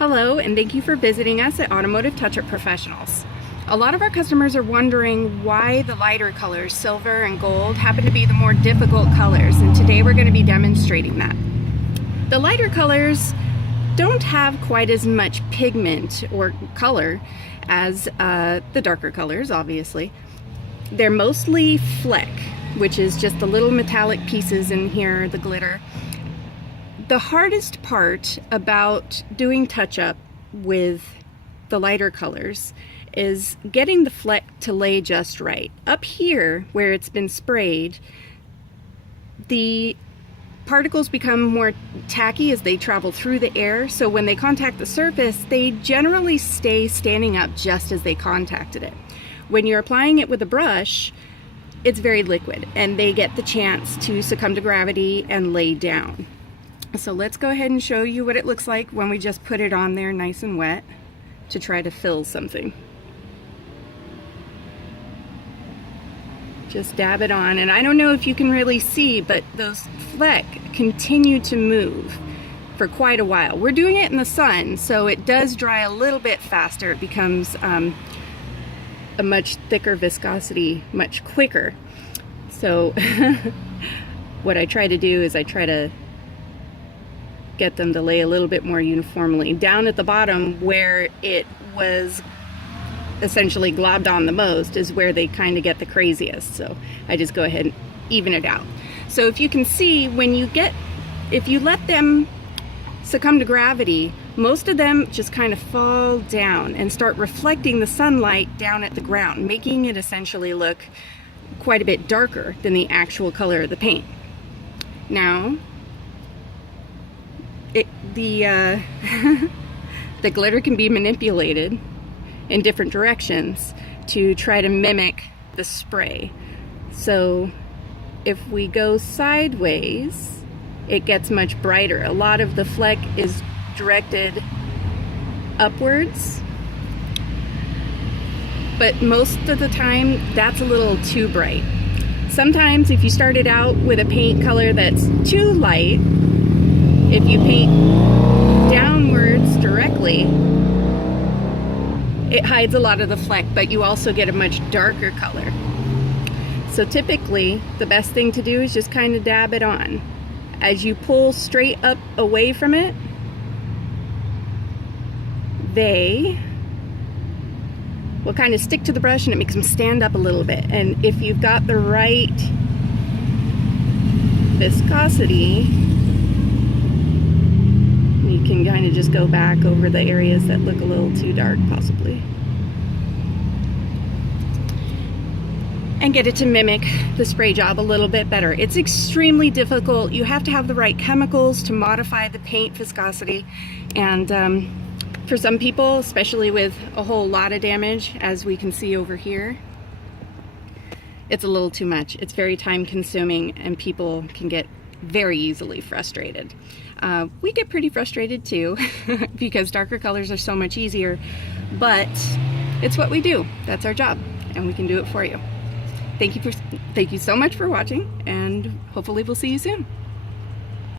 Hello, and thank you for visiting us at Automotive Touch-Up Professionals. A lot of our customers are wondering why the lighter colors, silver and gold, happen to be the more difficult colors, and today we're going to be demonstrating that. The lighter colors don't have quite as much pigment or color as the darker colors, obviously. They're mostly fleck, which is just the little metallic pieces in here, the glitter. The hardest part about doing touch-up with the lighter colors is getting the fleck to lay just right. Up here, where it's been sprayed, the particles become more tacky as they travel through the air, so when they contact the surface, they generally stay standing up just as they contacted it. When you're applying it with a brush, it's very liquid, and they get the chance to succumb to gravity and lay down. So let's go ahead and show you what it looks like when we just put it on there nice and wet to try to fill something. Just dab it on, and I don't know if you can really see, but those fleck continue to move for quite a while. We're doing it in the sun, so it does dry a little bit faster. It becomes a much thicker viscosity much quicker. So what I try to do is I try to get them to lay a little bit more uniformly. Down at the bottom where it was essentially globbed on the most is where they kind of get the craziest. So I just go ahead and even it out. So if you can see, if you let them succumb to gravity, most of them just kind of fall down and start reflecting the sunlight down at the ground, making it essentially look quite a bit darker than the actual color of the paint. Now, the glitter can be manipulated in different directions to try to mimic the spray. So if we go sideways, it gets much brighter. A lot of the fleck is directed upwards, but most of the time that's a little too bright. Sometimes if you started out with a paint color that's too light, if you paint downwards directly, it hides a lot of the fleck, but you also get a much darker color. So typically, the best thing to do is just kind of dab it on. As you pull straight up away from it, they will kind of stick to the brush and it makes them stand up a little bit. And if you've got the right viscosity, you can kind of just go back over the areas that look a little too dark, possibly, and get it to mimic the spray job a little bit better. It's extremely difficult. You have to have the right chemicals to modify the paint viscosity, and for some people, especially with a whole lot of damage, as we can see over here, it's a little too much. It's very time consuming and people can get very easily frustrated. We get pretty frustrated too because darker colors are so much easier, but it's what we do. That's our job, and we can do it for you. Thank you so much for watching, and hopefully we'll see you soon.